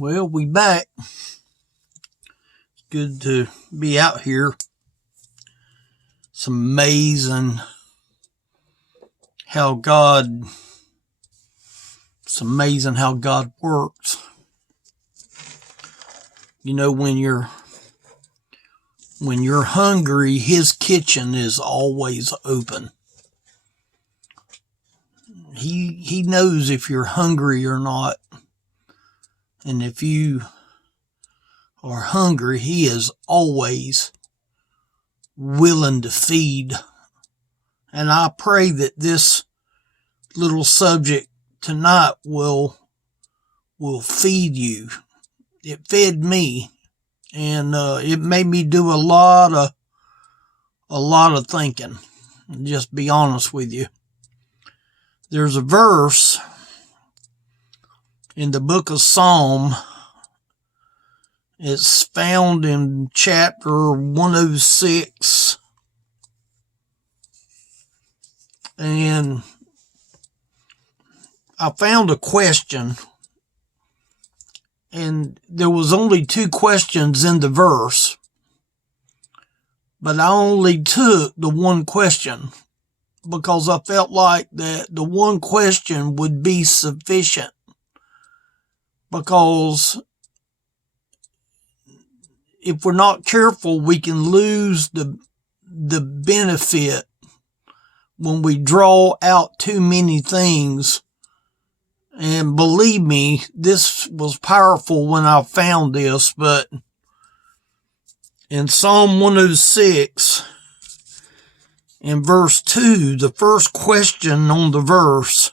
Well, we back. Good to be out here. It's amazing how God works. You know, when you're hungry, his kitchen is always open. He knows if you're hungry or not. And if you are hungry, he is always willing to feed. And I pray that this little subject tonight will feed you. It fed me, and it made me do a lot of thinking. Just be honest with you. There's a verse in the book of Psalm. It's found in chapter 106. And I found a question. And there was only 2 questions in the verse. But I only took the one question because I felt like that the one question would be sufficient. Because if we're not careful, we can lose the benefit when we draw out too many things. And believe me, this was powerful when I found this, but in Psalm 106, in verse 2, the first question on the verse,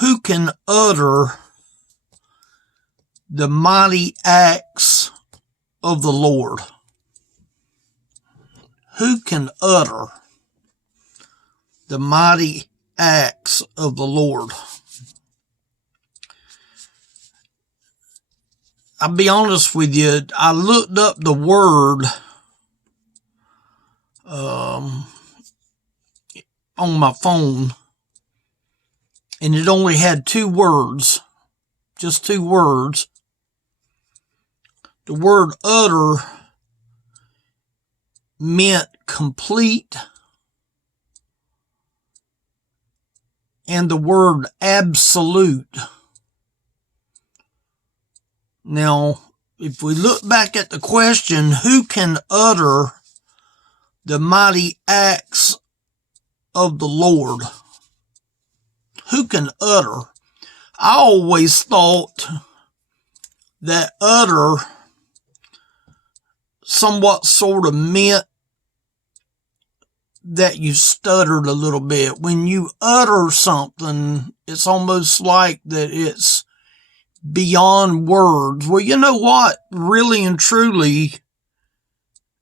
who can utter the mighty acts of the Lord? Who can utter the mighty acts of the Lord? I'll be honest with you, I looked up the word on my phone, and it only had 2 words, just 2 words. The word utter meant complete, and the word absolute. Now, if we look back at the question, who can utter the mighty acts of the Lord? Who can utter? I always thought that utter somewhat sort of meant that you stuttered a little bit. When you utter something, it's almost like that it's beyond words. Well, you know what? Really and truly,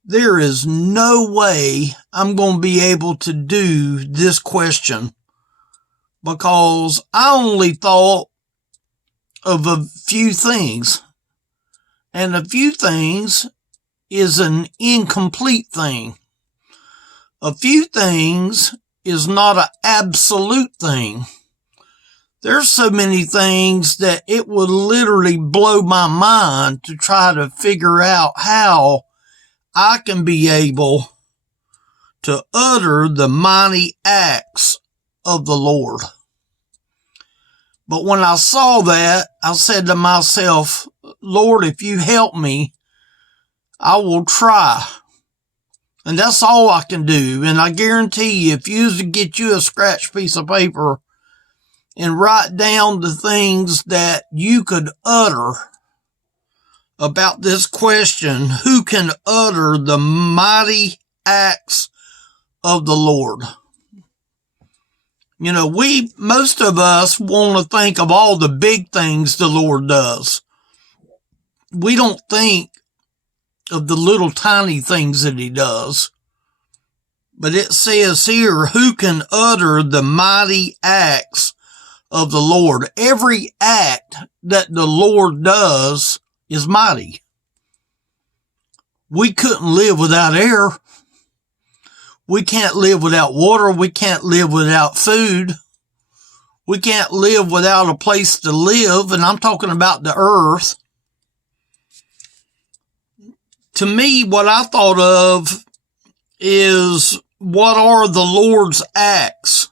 there is no way I'm going to be able to do this question because I only thought of a few things. And a few things is an incomplete thing. A few things is not an absolute thing. There's so many things that it would literally blow my mind to try to figure out how I can be able to utter the mighty acts of the Lord. But when I saw that, I said to myself, Lord, if you help me, I will try. And that's all I can do. And I guarantee you, if you was to get you a scratch piece of paper and write down the things that you could utter about this question, who can utter the mighty acts of the Lord? You know, most of us want to think of all the big things the Lord does. We don't think of the little tiny things that he does. But it says here, who can utter the mighty acts of the Lord? Every act that the Lord does is mighty. We couldn't live without air. We can't live without water. We can't live without food. We can't live without a place to live, and I'm talking about the earth. To me, what I thought of is, what are the Lord's acts?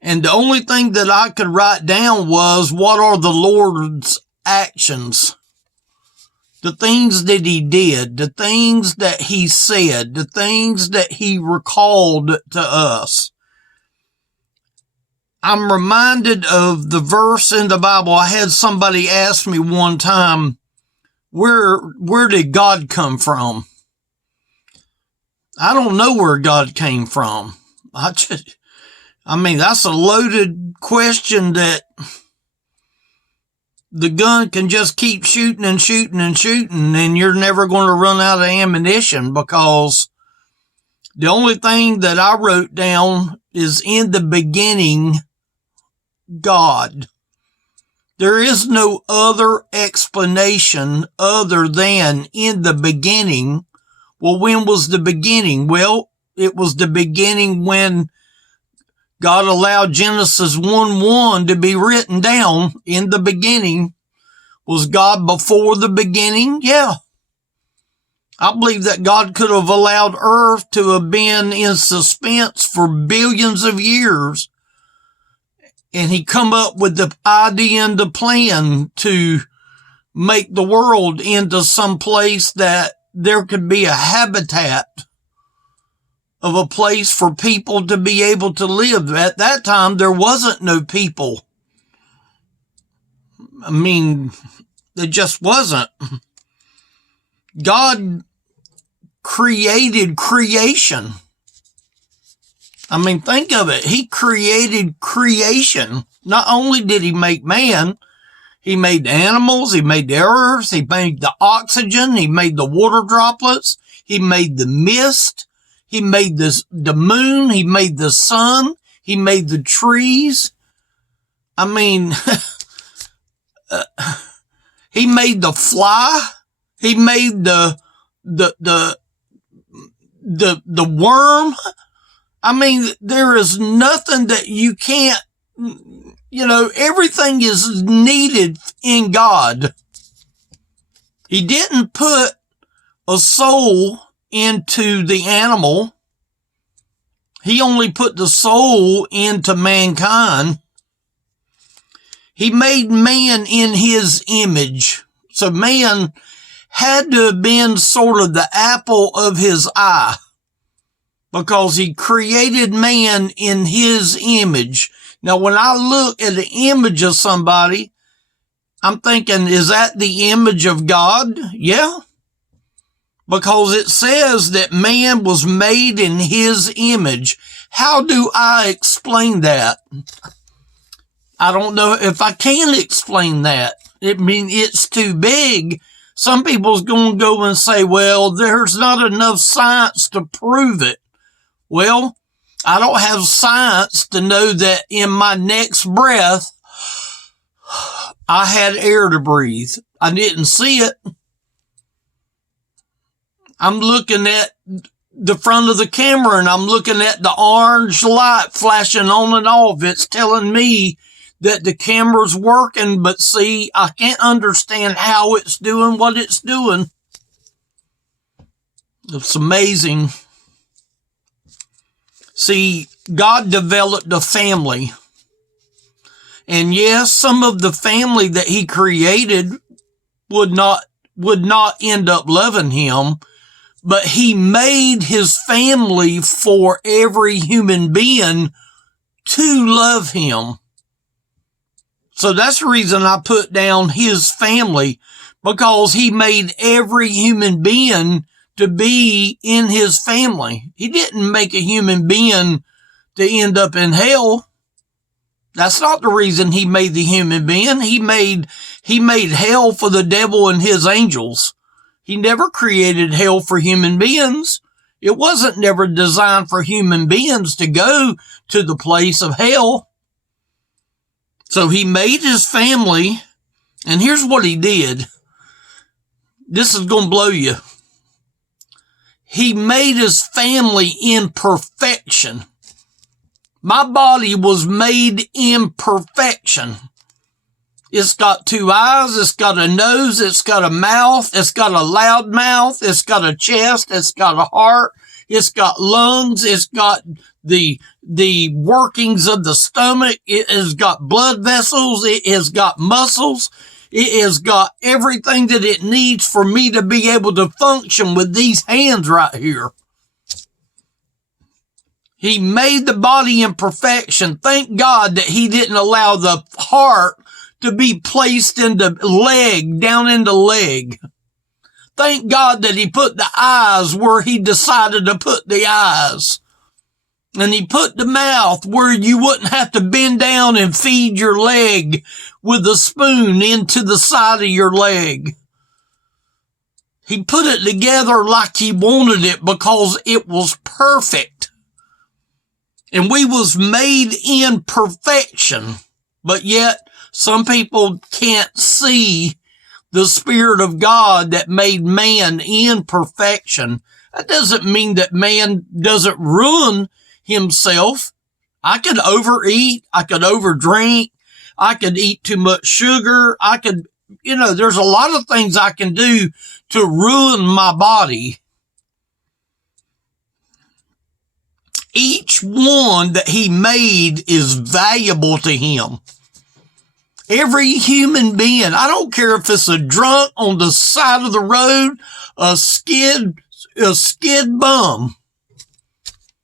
And the only thing that I could write down was, what are the Lord's actions? The things that he did, the things that he said, the things that he recalled to us. I'm reminded of the verse in the Bible. I had somebody ask me one time, where did God come from? I don't know where God came from. I mean, that's a loaded question that the gun can just keep shooting and shooting and shooting, and you're never going to run out of ammunition, because the only thing that I wrote down is, in the beginning, God. There is no other explanation other than in the beginning. Well, when was the beginning? Well, it was the beginning when God allowed Genesis 1:1 to be written down. In the beginning. Was God before the beginning? Yeah. I believe that God could have allowed earth to have been in suspense for billions of years, and he come up with the idea and the plan to make the world into some place that there could be a habitat of a place for people to be able to live. At that time, there wasn't no people. I mean, it just wasn't. God created creation. I mean, think of it. He created creation. Not only did he make man, he made the animals, he made the earth, he made the oxygen, he made the water droplets, he made the mist, he made the moon, he made the sun, he made the trees. I mean, he made the fly, he made the worm. I mean, there is nothing that you can't, everything is needed in God. He didn't put a soul into the animal. He only put the soul into mankind. He made man in his image. So man had to have been sort of the apple of his eye, because he created man in his image. Now, when I look at the image of somebody, I'm thinking, is that the image of God? Yeah. Because it says that man was made in his image. How do I explain that? I don't know if I can explain that. It's too big. Some people's going to go and say, well, there's not enough science to prove it. Well, I don't have science to know that in my next breath, I had air to breathe. I didn't see it. I'm looking at the front of the camera and I'm looking at the orange light flashing on and off. It's telling me that the camera's working, but see, I can't understand how it's doing what it's doing. It's amazing. See, God developed a family. And yes, some of the family that he created would not end up loving him, but he made his family for every human being to love him. So that's the reason I put down his family, because he made every human being to be in his family. He didn't make a human being to end up in hell. That's not the reason he made the human being. He made hell for the devil and his angels. He never created hell for human beings. It wasn't never designed for human beings to go to the place of hell. So he made his family, and here's what he did. This is going to blow you. He made his family in perfection. My body was made in perfection. It's got 2 eyes, it's got a nose, it's got a mouth, it's got a loud mouth, it's got a chest, it's got a heart, it's got lungs, it's got the workings of the stomach, it has got blood vessels, it has got muscles, it has got everything that it needs for me to be able to function with these hands right here. He made the body in perfection. Thank God that he didn't allow the heart to be placed in the leg, down in the leg. Thank God that he put the eyes where he decided to put the eyes. And he put the mouth where you wouldn't have to bend down and feed your leg with a spoon into the side of your leg. He put it together like he wanted it because it was perfect. And we was made in perfection. But yet, some people can't see the Spirit of God that made man in perfection. That doesn't mean that man doesn't ruin himself. I could overeat. I could overdrink. I could eat too much sugar. I could, there's a lot of things I can do to ruin my body. Each one that he made is valuable to him. Every human being, I don't care if it's a drunk on the side of the road, a skid bum,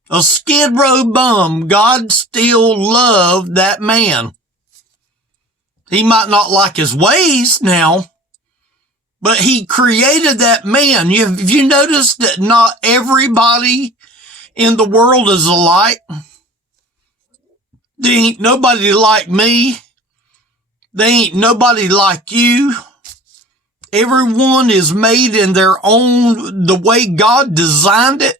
a skid row bum, God still loved that man. He might not like his ways now, but he created that man. Have you noticed that not everybody in the world is alike? There ain't nobody like me. There ain't nobody like you. Everyone is made in their own, the way God designed it.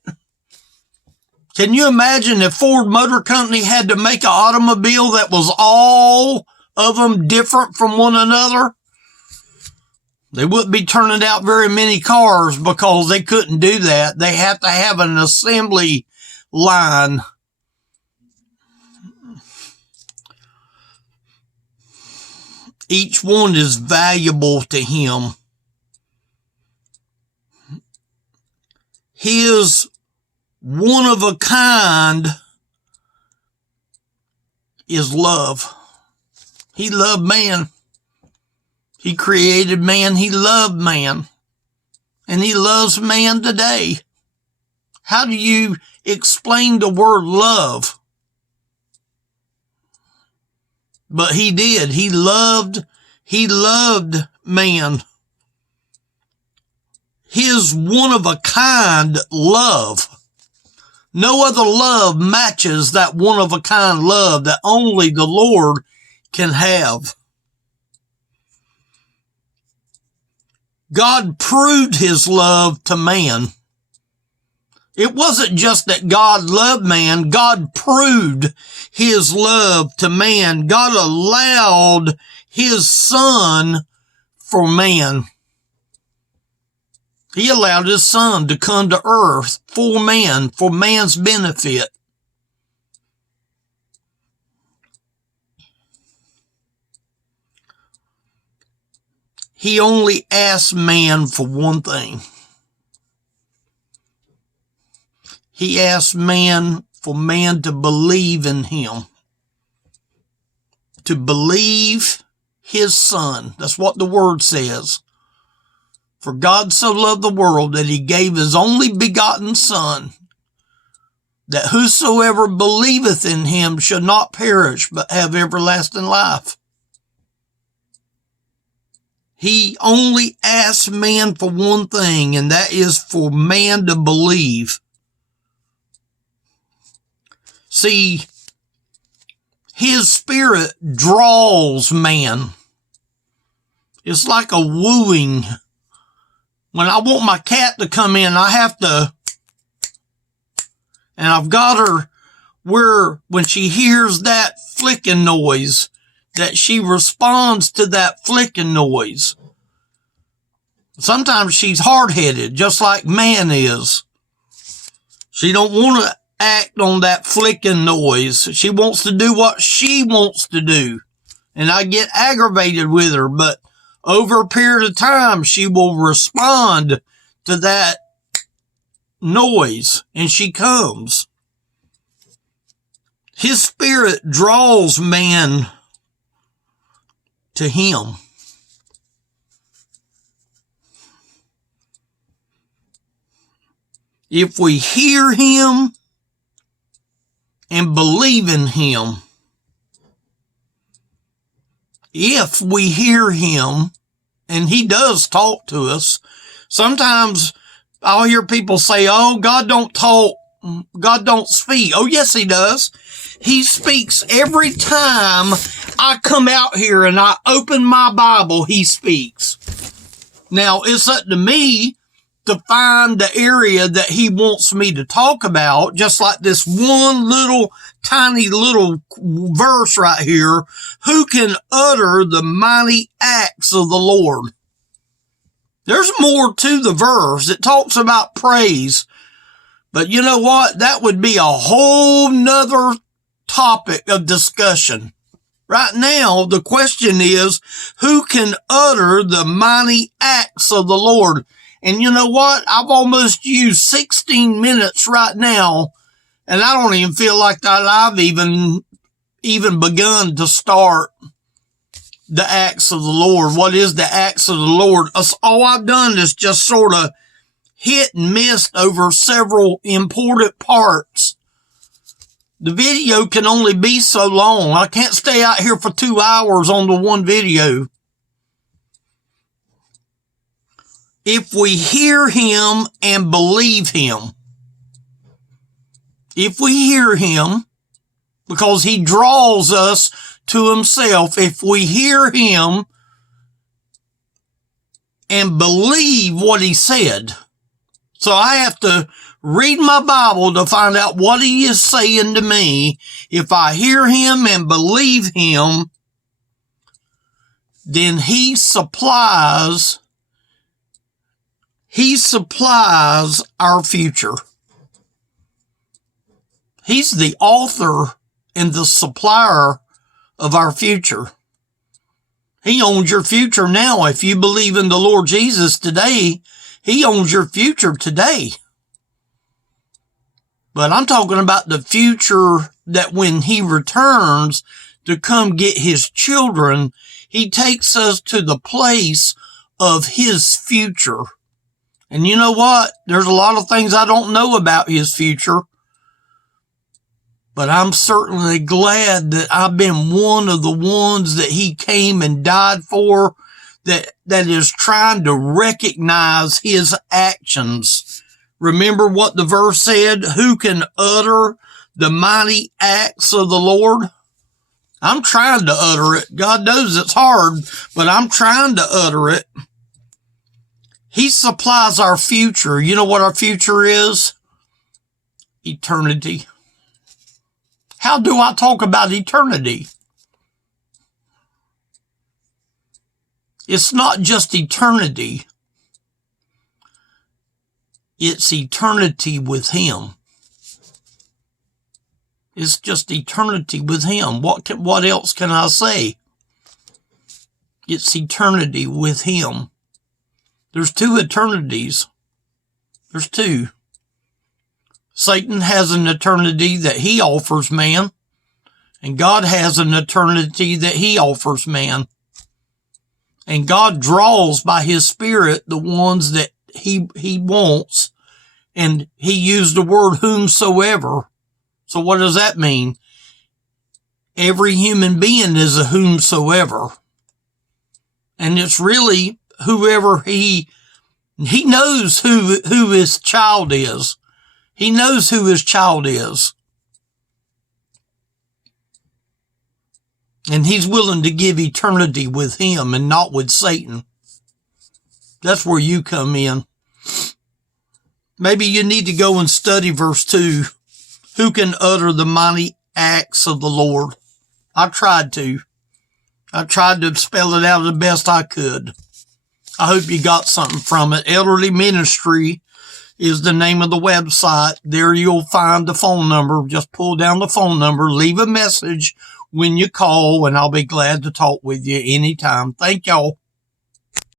Can you imagine if Ford Motor Company had to make an automobile that was all of them different from one another? They wouldn't be turning out very many cars because they couldn't do that. They have to have an assembly line. Each one is valuable to him. His one of a kind is love. He loved man. He created man. He loved man. And he loves man today. How do you explain the word love? But he did. He loved man. His one of a kind love. No other love matches that one of a kind love that only the Lord can have. God proved his love to man. It wasn't just that God loved man. God proved his love to man. God allowed his son for man. He allowed his son to come to earth for man, for man's benefit. He only asked man for one thing. He asked man for man to believe in him. To believe his son. That's what the word says. For God so loved the world that he gave his only begotten son, that whosoever believeth in him shall not perish, but have everlasting life. He only asked man for one thing, and that is for man to believe. See, his spirit draws man. It's like a wooing. When I want my cat to come in, I have to, and I've got her where when she hears that flicking noise, that she responds to that flicking noise. Sometimes she's hard-headed, just like man is. She don't want to act on that flicking noise. She wants to do what she wants to do. And I get aggravated with her, but over a period of time, she will respond to that noise, and she comes. His spirit draws man to him. If we hear him and believe in him, if we hear him, and he does talk to us, sometimes I'll hear people say, oh, God don't talk, God don't speak. Oh, yes, he does. He speaks every time I come out here and I open my Bible, he speaks. Now, it's up to me to find the area that he wants me to talk about, just like this one little tiny little verse right here. Who can utter the mighty acts of the Lord? There's more to the verse. It talks about praise. But you know what? That would be a whole nother topic of discussion. Right now, the question is, who can utter the mighty acts of the Lord? And you know what? I've almost used 16 minutes right now, and I don't even feel like that I've even begun to start the acts of the Lord. What is the acts of the Lord? All I've done is just sort of hit and missed over several important parts. The video can only be so long. I can't stay out here for 2 hours on the one video. If we hear him and believe him, if we hear him, because he draws us to himself, if we hear him and believe what he said. So I have to read my Bible to find out what he is saying to me. If I hear him and believe him, then he supplies our future. He's the author and the supplier of our future. He owns your future now. If you believe in the Lord Jesus today, he owns your future today. But I'm talking about the future that when he returns to come get his children, he takes us to the place of his future. And you know what? There's a lot of things I don't know about his future. But I'm certainly glad that I've been one of the ones that he came and died for, that is trying to recognize his actions. Remember what the verse said? Who can utter the mighty acts of the Lord? I'm trying to utter it. God knows it's hard, but I'm trying to utter it. He supplies our future. You know what our future is? Eternity. How do I talk about eternity? It's not just eternity. It's eternity with him. It's just eternity with him. What else can I say? It's eternity with him. There's two eternities. There's two. Satan has an eternity that he offers man, and God has an eternity that he offers man. And God draws by his Spirit the ones that he wants, and he used the word whomsoever. So what does that mean? Every human being is a whomsoever. And it's really whoever he knows who his child is. He knows who his child is. And he's willing to give eternity with him and not with Satan. That's where you come in. Maybe you need to go and study verse 2. Who can utter the mighty acts of the Lord? I tried to spell it out the best I could. I hope you got something from it. Elderly Ministry is the name of the website. There you'll find the phone number. Just pull down the phone number, leave a message when you call, and I'll be glad to talk with you anytime. Thank y'all.